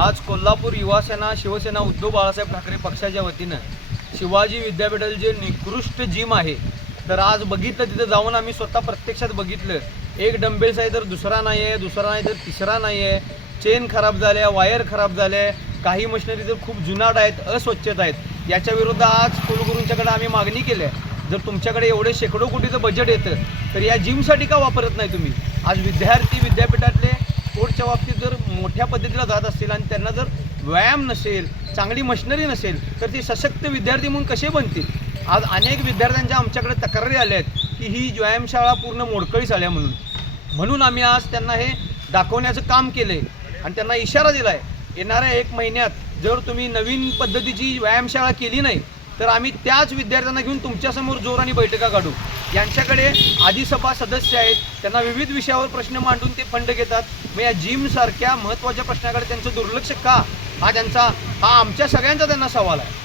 आज कोल्हापूर युवासेना शिवसेना उद्धव बाळासाहेब ठाकरे पक्षाच्या वतीनं शिवाजी विद्यापीठातील जे निकृष्ट जिम आहे तर आज बघितलं तिथं जाऊन आम्ही स्वतः प्रत्यक्षात बघितलं. एक डंबेल्स आहे तर दुसरा नाही आहे दुसरा नाही तर तिसरा नाही आहे. चेन खराब झाल्या वायर खराब झाल्या काही मशिनरी तर खूप जुनाट आहेत अस्वच्छता आहेत. याच्या विरुद्ध आज कुलगुरूंच्याकडे आम्ही मागणी केली आहे. जर तुमच्याकडे एवढे शेकडो कोटीचं बजेट येतं तर या जिमसाठी का वापरत नाही तुम्ही? आज विद्यार्थी विद्यापीठातले स्पोर्टच्या बाबतीत जर मोठ्या पद्धतीला जात असतील आणि त्यांना जर व्यायाम नसेल चांगली मशिनरी नसेल तर ते सशक्त विद्यार्थी म्हणून कसे बनतील? आज अनेक विद्यार्थ्यांच्या आमच्याकडे तक्रारी आल्या आहेत की ही व्यायामशाळा पूर्ण मोडकळीस आल्या म्हणून. म्हणून आम्ही आज त्यांना हे दाखवण्याचं काम केलं आहे आणि त्यांना इशारा दिला आहे येणाऱ्या एक महिन्यात जर तुम्ही नवीन पद्धतीची व्यायामशाळा केली नाही तर आम्ही त्याच विद्यार्थ्यांना घेऊन तुमच्यासमोर जोराने बैठका काढू. यांच्याकडे आदिसभा सदस्य आहेत. त्यांना विविध विषयावर प्रश्न मांडून ते फंड घेतात. मग या जिमसारख्या महत्त्वाच्या प्रश्नाकडे त्यांचं दुर्लक्ष का? हा त्यांचा हा आमच्या सगळ्यांचा त्यांना सवाल आहे.